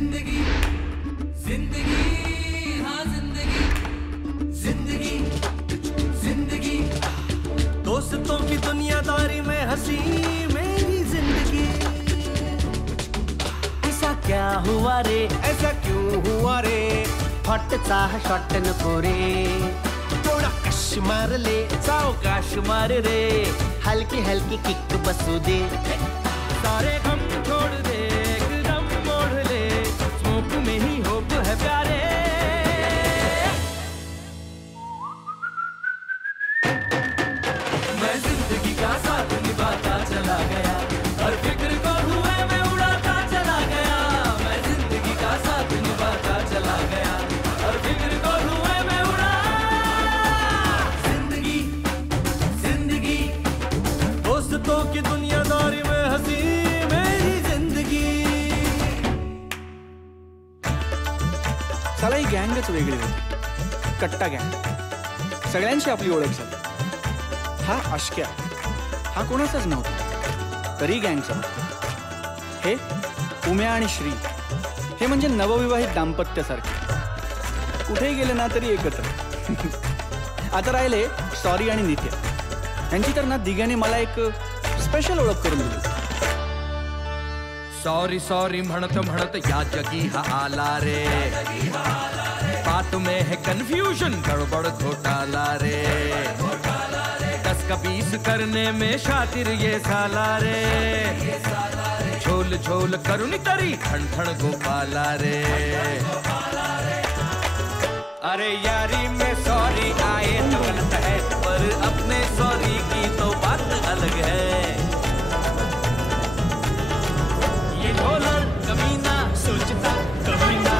जिंदगी जिंदगी हाँ जिंदगी जिंदगी जिंदगी दोस्तों की दुनियादारी में हंसी मेरी जिंदगी। ऐसा क्या हुआ रे ऐसा क्यों हुआ रे हॉटचा शॉट नको रे थोडा कश मार ले सावकाश मार रे हलकी हलकी किक बसू दे सारे गम छोड़ दे एकदम मोड़ ले स्मोक में ही होप है प्यारे। मैं जिंदगी का साथ निभाता चला गया हर फिक्र को धुएं में उड़ाता चला गया। मैं जिंदगी का साथ निभाता चला गया हर फिक्र को धुएं में उड़ा। जिंदगी जिंदगी दोस्तों की दुनियादारी में हंसी मेरी जिंदगी। साला ही गँगच वेगळी होती, कट्टा गँग, सगळ्यांची आपली ओळख झाली। हा अश्क्या हा कोणाचाच नव्हता तरी गँगचा होता। हे उम्या आणि श्री हे म्हणजे नवविवाहित दाम्पत्यासारखे, कुठेही गेले ना तरी एकत्र। आता राहिले सॉरी आणि नित्या, यांची तर ना दिघ्याने मला एक स्पेशल ओळख करून दिली। सॉरी सॉरी म्हणत म्हणत या जगी हा आला रे बात में है कंफ्यूजन गड़बड़ घोटाला रे 10 का 20 करने में शातिर ये साला रे झोल झोल करुणी तरी ठण ठण गोपाला रे। अरे यारी में सॉरी आए तो गलत है पर अपने सॉरी की तो बात अलग है। ये ढोलर कमीना सोचता कमीना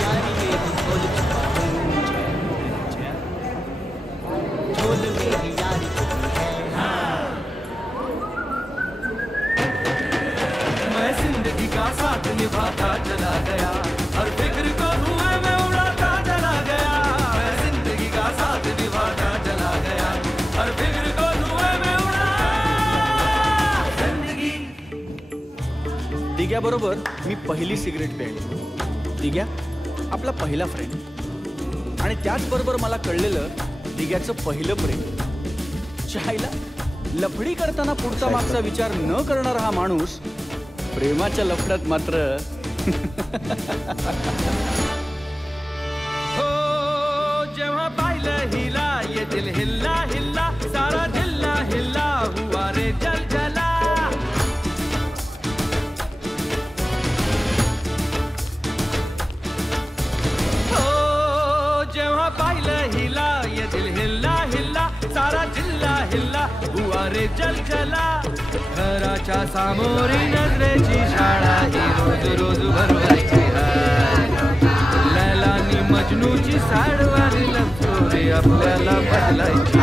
यारी में ढोल छुपा ढोल में ही यारी छुपी है। हाँ। मैं जिंदगी का साथ निभाता चला गया हर फिक्र को धुएं में उड़ाता चला गया। मैं जिंदगी का साथ निभाता चला गया हर फिक्र को धुएं में उड़ा। जिंदगी दिघ्या बरोबर मी पहिली सिगरेट प्यायली। दिघ्या आपला पहिला फ्रेंड आणि त्याचबरोबर मला कळलेलं दिघ्याचं पहिलं प्रेम। चायला लफडी करताना पुढचा मागचा विचार न करणारा हा माणूस प्रेमाच्या लफड्यात मात्र हो जेव्हा पाहिलं हिला ये दिल हिल्ला हिल्ला सारा दिल्ला हिल्ला हुआ रे जल जला। हो जेव्हा पाहिलं हिला ये दिल हिल्ला हिल्ला सारा जिल्हा हिल्ला हुआ रे जल जला। घराच्या सामोरी नजरेची शाळा ही रोज रोज भरवायची लैलानी मजनूची साडवारी लव स्टोरी आपल्याला बदलायची।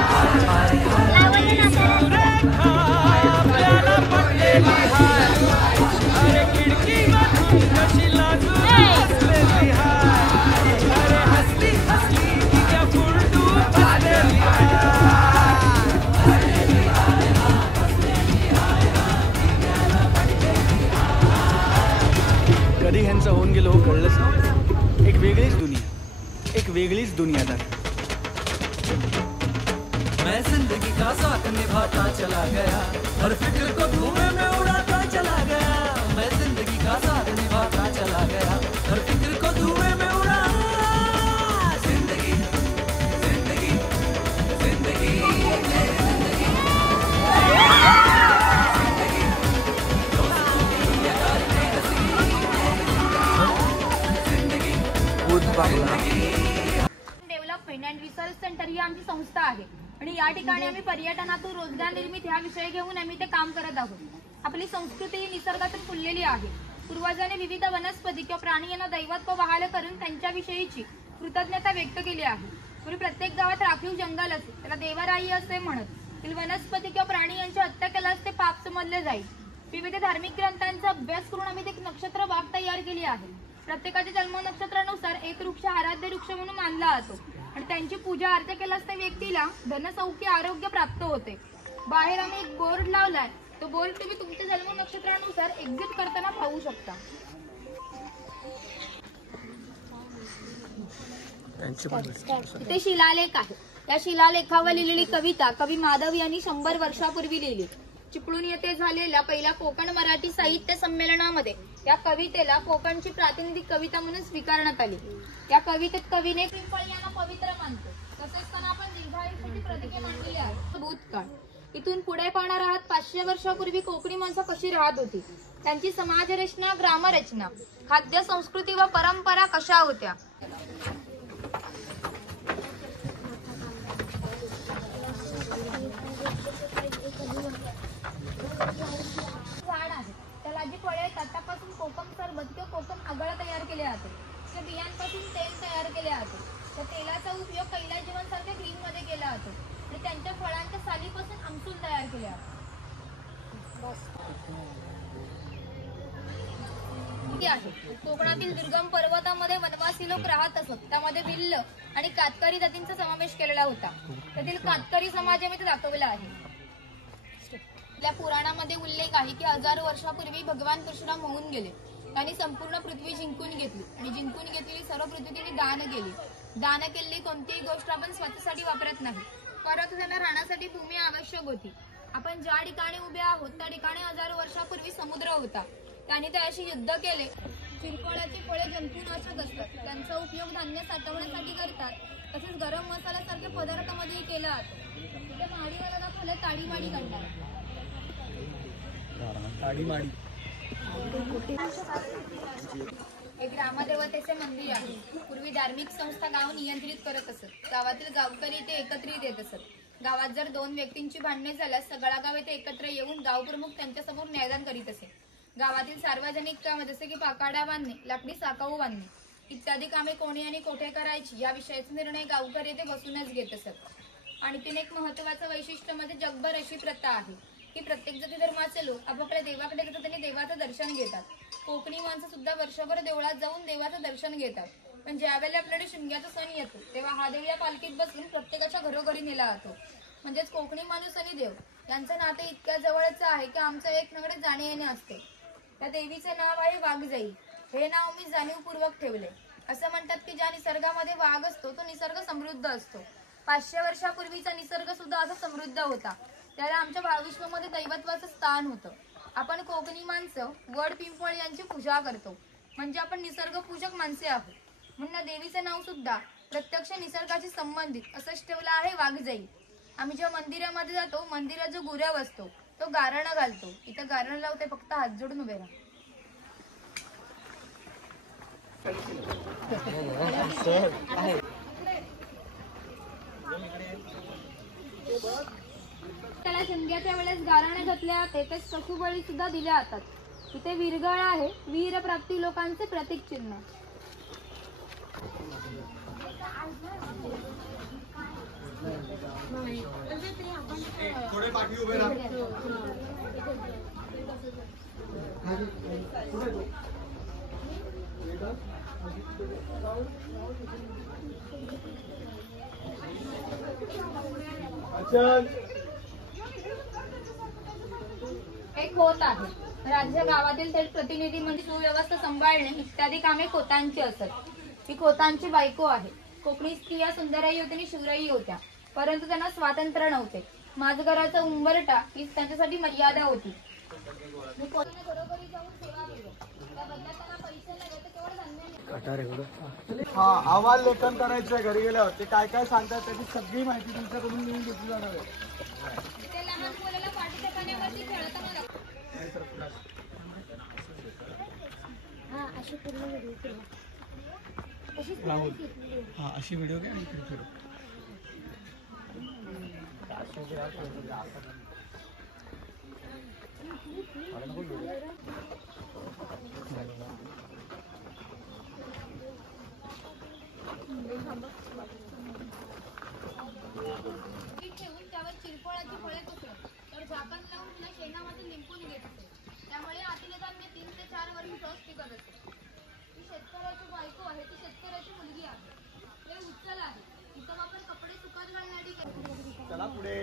आपल्याला पडलेली हाय अरे खिडकी वाचून कशी लाजून हसलेली हाय अरे हसली हसली की त्या फुलटून बसलेली कधी ह्यांचं होऊन गेलो कळलंच नाही। एक वेगळीच दुनिया, एक वेगळीच दुनियादारी। मैं जिंदगी का साथ निभाता चला गया हर फिक्र को धुएं में उड़ाता चला गया। मैं जिंदगी का साथ निभाता चला गया हर फिक्र को धुएं में उड़ा। जिंदगी जिंदगी जिंदगी डेव्हलपमेंट अँड रिसर्च सेंटर ही आमची संस्था आहे आणि या ठिकाणी आम्ही पर्यटनातून रोजगार निर्मिती हा विषय घेऊन आम्ही ते काम करत आहोत। आपली संस्कृती ही निसर्गातून फुललेली आहे। पूर्वजांनी विविध वनस्पती किंवा प्राणी यांना दैवत्व वहाल करून त्यांच्याविषयीची कृतज्ञता व्यक्त केली आहे। पूर्वी प्रत्येक गावात राखीव जंगल असे त्याला देवराई असे म्हणत वनस्पती किंवा प्राणी यांच्या हत्या केल्यास ते पाप समजले जाईल। विविध धार्मिक ग्रंथांचा अभ्यास करून आम्ही एक नक्षत्र बाग तयार केली आहे। प्रत्येकाच्या जन्म नक्षत्रानुसार एक वृक्ष आराध्य वृक्ष म्हणून मानला जातो आणि त्यांची पूजा अर्चा केल्यास त्या व्यक्तीला धनसौख्य आरोग्य प्राप्त होते। बाहेर आम्ही एक बोर्ड लावलाय, तो बोर्ड तुम्ही तुमच्या जन्म नक्षत्रानुसार एक्झिट करताना पाहू शकता। इथे शिलालेख आहे. या शिलालेखावर लिहिलेली कविता कवी माधव यांनी 100 वर्षापूर्वी लिहिली. चिपळूण येथे झालेल्या पहिल्या कोकण मराठी साहित्य संमेलनामध्ये या कवितेला कोकणची प्रातिनिधिक कविता म्हणून स्वीकारण्यात आली. या कवितेत कवीने पिंपळ यांना पवित्र मानतो. तसेच त्यांना आपण दीर्घायुष्याची प्रतीके मांडलेली आहेत. भूतकाळ इथून पुढे पाहणार आहात. 500 वर्षापूर्वी कोकणी माणसं कशी राहत होती, त्यांची समाजरचना, ग्रामरचना, खाद्य संस्कृती व परंपरा कशा होत्या. झाड आहे, त्याला जी फळे येतात त्यापासून कोकम सरबत किंवा कोकम आगळ तयार केले जाते. त्या बियांपासून तेल तयार केले जाते. त्या तेलाचा उपयोग कैलाजीवनसारख्या क्रीममध्ये केला जातो आणि त्यांच्या फळांच्या सालीपासून आमसूल तयार केले जाते. कोकणातील दुर्गम पर्वतामध्ये वनवासी लोक राहत असत. त्यामध्ये भिल्ल आणि कातकरी जातींचा समावेश केलेला होता. त्यातील कातकरी समाज मी दाखवला आहे. आपल्या पुराणामध्ये उल्लेख आहे की 1000 वर्षापूर्वी भगवान परशुराम होऊन गेले. त्यांनी संपूर्ण पृथ्वी जिंकून घेतली आणि जिंकून घेतलेली सर्व पृथ्वी त्यांनी दान केली. दान केलेली कोणतीही गोष्ट आपण स्वतःसाठी वापरत नाही, परंतु त्यांना राहण्यासाठी भूमी आवश्यक होती. आपण ज्या ठिकाणी उभे आहोत त्या ठिकाणी 1000 वर्षापूर्वी समुद्र होता. त्यांनी त्याशी युद्ध केले. चिरकोळ्याची फळे जंतुनाशक असतात. त्यांचा उपयोग धान्य साठवण्यासाठी करतात. तसेच गरम मसाल्यासारख्या पदार्थामध्ये केला जातो. तिथे माडीवाला दाखवले ताडीमाडी काढणार. एक ग्रामदेवतेचे मंदिर आहे. पूर्वी धार्मिक संस्था गाव नियंत्रित करत असत. गावातील गावकरी ते एकत्रित येत असत. गावात जर 2 व्यक्तींची भांडणे झाल्यास सगळा गाव येथे एकत्र येऊन गावप्रमुख त्यांच्यासमोर न्यायदान करीत असे. गावातील सार्वजनिक कामे जसे की पाकाड्या बांधणे, लाकडी साकाऊ बांधणे इत्यादी कामे कोणी आणि कोठे करायची या विषयाचा निर्णय गावकरी येथे बसूनच घेत असत. आणखीन एक महत्त्वाचं वैशिष्ट्य म्हणजे जगभर अशी प्रथा आहे की प्रत्येक जाती धर्माचे लोक आपापल्या देवाकडे येतात आणि देवाचं दर्शन घेतात. कोकणी माणसं सुद्धा वर्षभर देवळात जाऊन देवाचं दर्शन घेतात. पण ज्यावेळेला आपल्याकडे शिमग्याचा सण येतो तेव्हा हा देव या पालखीत बसून प्रत्येकाच्या घरोघरी नेला जातो. म्हणजेच कोकणी माणूस आणि देव यांचं नातं इतक्या जवळचं आहे की आमचं एकमेकांकडे जाणे येणे असते. त्या देवीचे नाव आहे वाघजाई. हे नाव मी जाणीवपूर्वक ठेवले. असं म्हणतात की ज्या निसर्गामध्ये वाघ असतो तो निसर्ग समृद्ध असतो. 500 वर्षापूर्वीचा निसर्ग सुद्धा असा समृद्ध होता. त्याला आमच्या भावविश्वामध्ये दैवत्वाचं स्थान होतं. आपण कोकणी माणसं वड पिंपळ यांची पूजा करतो. म्हणजे आपण निसर्ग पूजक माणसे आहोत. म्हणून देवीचे नाव सुद्धा प्रत्यक्ष निसर्गाशी संबंधित असंच ठेवलं आहे वाघजाई. आम्ही जेव्हा मंदिरामध्ये जातो मंदिरात जो गुरव असतो तो गारणं घालतो. इथं गारणं लावते, फक्त हात जोडून उभे राहा. त्याला शिमग्याच्या वेळेस गारणं घातले जाते. तेच पशुबळी सुद्धा दिल्या जातात. इथे वीरगळ आहे. वीर प्राप्ती लोकांचे प्रतीक चिन्ह. थोडे पाठी उभे राहा. एक खोत आहे. राज्य गावातील थेट प्रतिनिधी म्हणजे सुव्यवस्था सांभाळणे इत्यादी कामे खोतांची असत. ही खोतांची बायको आहे. कोकणी स्त्रिया सुंदरही होत्या आणि शूरही होत्या, परंतु त्यांना स्वातंत्र्य नव्हते. माझघराचा उंबरठा ही त्यांच्यासाठी मर्यादा होती. हा, अहवाल लेखन करायचंय घरी गेल्यावर. ते काय काय सांगतात त्याची सगळी माहिती तुमच्याकडून लिहून घेतली जाणार आहे. लहान मुलाला पाठीच्या पाण्यावरती खेळताना अशी व्हिडिओ घ्या. ठेवून त्यावर चिरफळाची फळे पसरत. तर झाकण लावून तिला शेणामध्ये लिंपून घेत असे. त्यामुळे आतील धान्य 3 ते 4 वर्ष सहज टिकत असे. ती शेतकऱ्याची बायको आहे. ती शेतकऱ्याची मुलगी आहे. ते उचल आहे. इथं आपण कपडे सुकत घालण्यासाठी चला पुढे.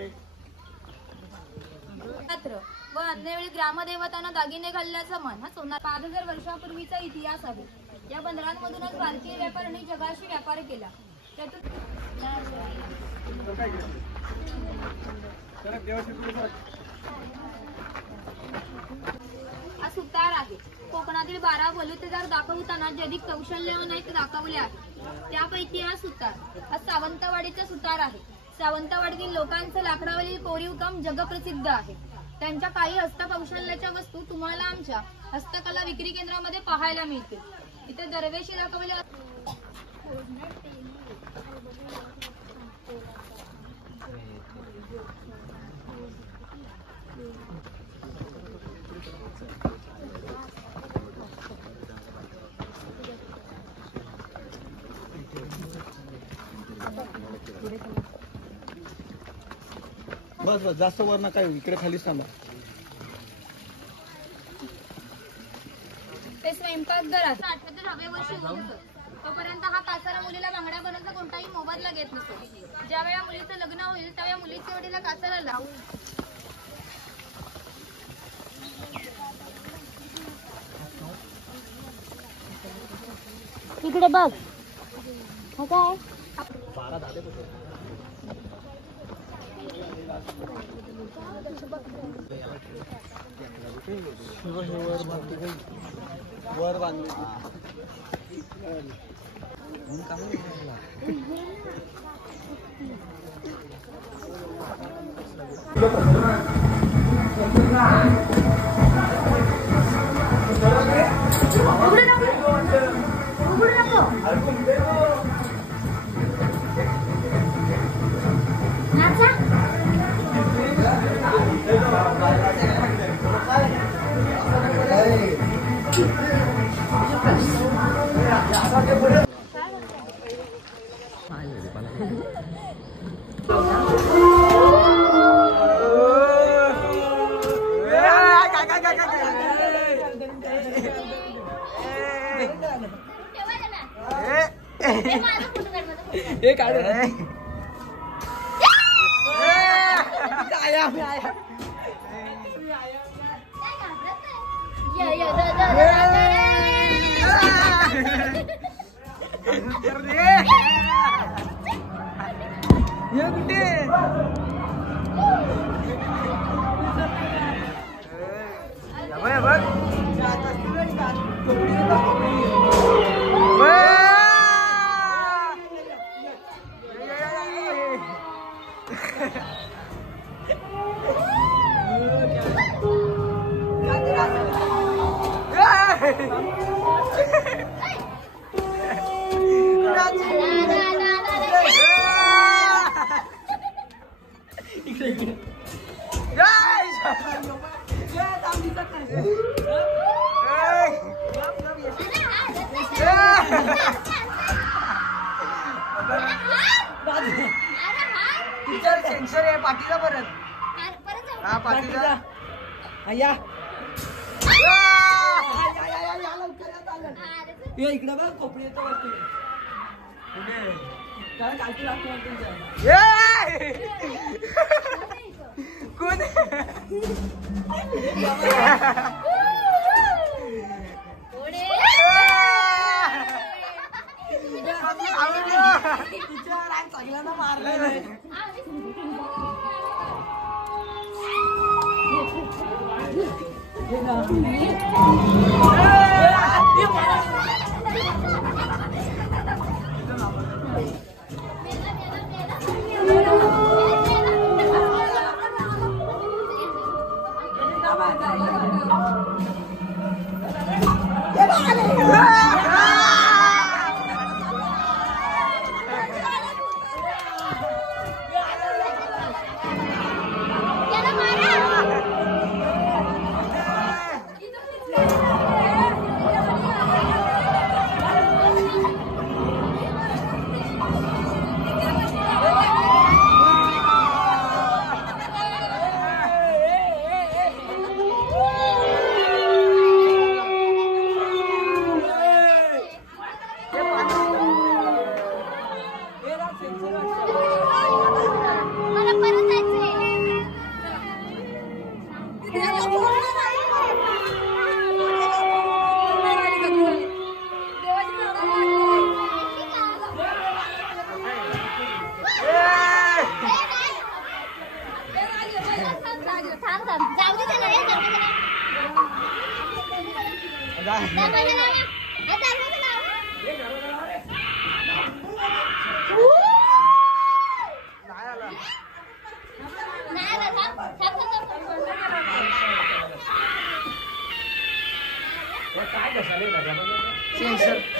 व अन्य वेळी ग्रामदेवतांना दागिने घालण्याचा मान हा सोना 5000 वर्षापूर्वीचा इतिहास आहे. या बंदरांमधूनच भारतीय व्यापाऱ्यांनी जगाशी व्यापार केला. हा सुतार आहे. कोकणातील 12 बलुतेदार दाखवताना जे अधिक कौशल्य नाही दाखवले आहे त्यापैकी हा सुतार हा सावंतवाडीचा सुतार आहे. सावंतवाडीतील लोकांचं लाकडावरील कोरीव काम जगप्रसिद्ध आहे. त्यांच्या काही हस्तकौशल्याच्या वस्तू तुम्हाला आमच्या हस्तकला विक्री केंद्रामध्ये पाहायला मिळतील. इथे दरवेळी दाखवले बस बस जास्त वर नका येऊ, इकडे खालीच थांबा. ते स्वयंपाकघर आहे. 8व्या वर्षी तोपर्यंत हा कासारा मुलीला बांगड्या बनवण्याचा कोणताही मोबदला घेत नसतो. ज्या वेळा मुलीचं लग्न होईल त्यावेळा मुलीच्या वडील कासारा लावू इकडे बघ. काय वर बांधले. सेन्सर आहे पाठीला परत. हा पाठीला अय्या इकडे बघ कोपरी येतो वरती. कोण सगळ्यांना मारलं.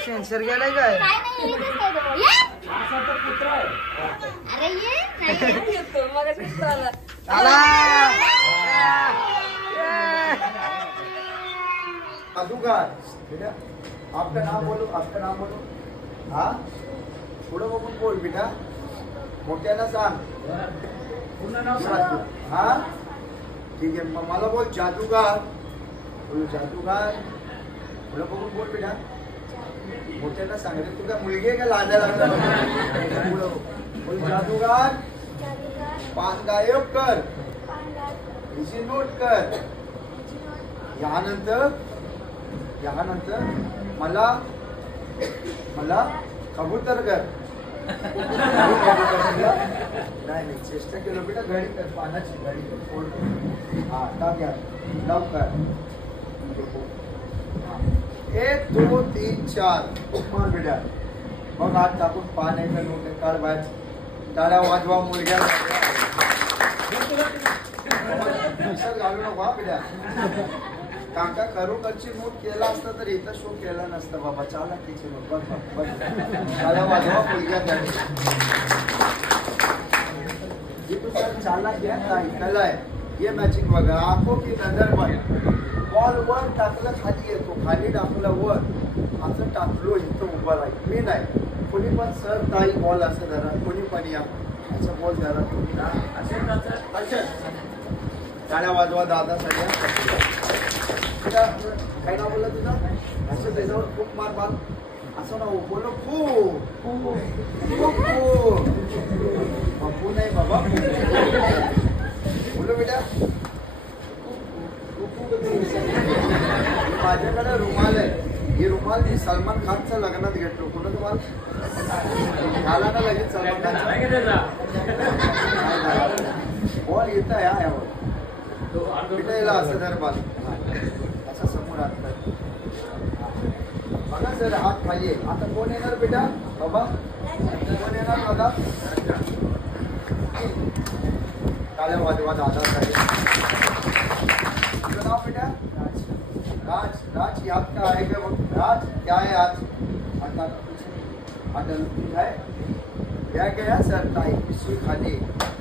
सेन्सर गेलाय काय? अरे ये आपका नाम बोलो, आपका नाम बोलो. हाँ पुढं बघून बोल बेटा, मोठ्याला सांग. पूर्ण नाव सांग. हा ठीक आहे. मला बोल जादूगार. बोल जादूगार. पुढं बघून बोल बेटा, मोठ्याला सांग. रे तुझ्या मुलगी आहे का लाजा लागला? बोल जादूगार. पान गायब कर, हिची नोट कर. यानंतर मला कबूतर कर. नाही चेष्टा केलं बेटा. घडी कर, पानाची घडी कर. फोड. हा टाक या लवकर. 1 2 3 4 मार बेटा. मग हात टाकून पान आहे का नोट काढ बाहेर. टाळ्या वाजवा मुलग्या. घालू नको हा बेटा. काका खरोखरची नोट केला असता तर इथं शो केला नसता बाबा. चाला तिचे नोट बघ चाला वाजवा मुलग्या. चाला घ्या ऐकायलाय. ये मॅचिंग बघा. आंखो की नजर बघ. बॉल वर टाकलं खाली येतो, खाली टाकलं वर. असं टाकलो इथं उभा राहील मी नाही. कोणी पण सर ताई बॉल असं धरा, कोणी पण या असं बॉल धरा. असं टाळ्या वाजवा दादा सगळ्या. काय नाव बोललं तुझं? असं त्याच्यावर खूप मार मार. असं ना बोलो खूप बापू नाही बाबा. बोलो बेटा. माझ्याकडे रुमाल आहे. ही रुमाल मी सलमान खानच्या लग्नात घेतलो. कुठं तुम्हाला झाला ना लगेच सलमान खानचा बॉल येत आहे. हा यावर बेटा याला असं धर बाल. असं समोर हात बघा सर. हात खाली आहे. आता कोण येणार बेटा? बाबा कोण येणार बघा. टाळ्या वाजवा दादा तुझं नाव बेटा? राज. राज याद का आहे का बघ. राज क्या है आज? क्या क्या सर ताई पिशवी खाली.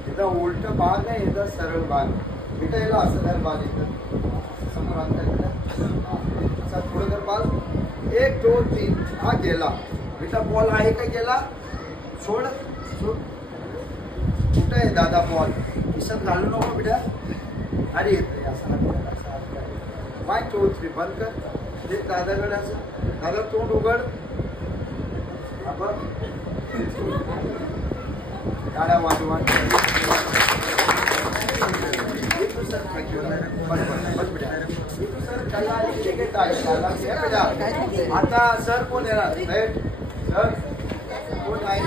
इथं उलट भाग आहे, इथं सरळ भाग. बेटा याला असं धर बाल. इथं समोर आणता असा थोडं धर बाल. 1 2 3 हा गेला बेटा. बॉल आहे का गेला? सोड सोड. कुठं आहे दादा बॉल? किशात घालू नको बेटा. अरे येत असं ना. 1 2 3 बंद कर. ते दादाकडे असं. दादा तोंड उघड. टाळ्या वाजवा. आता सर कोण येणार? सर कोण आहे?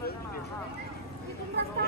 तिथून रस्ता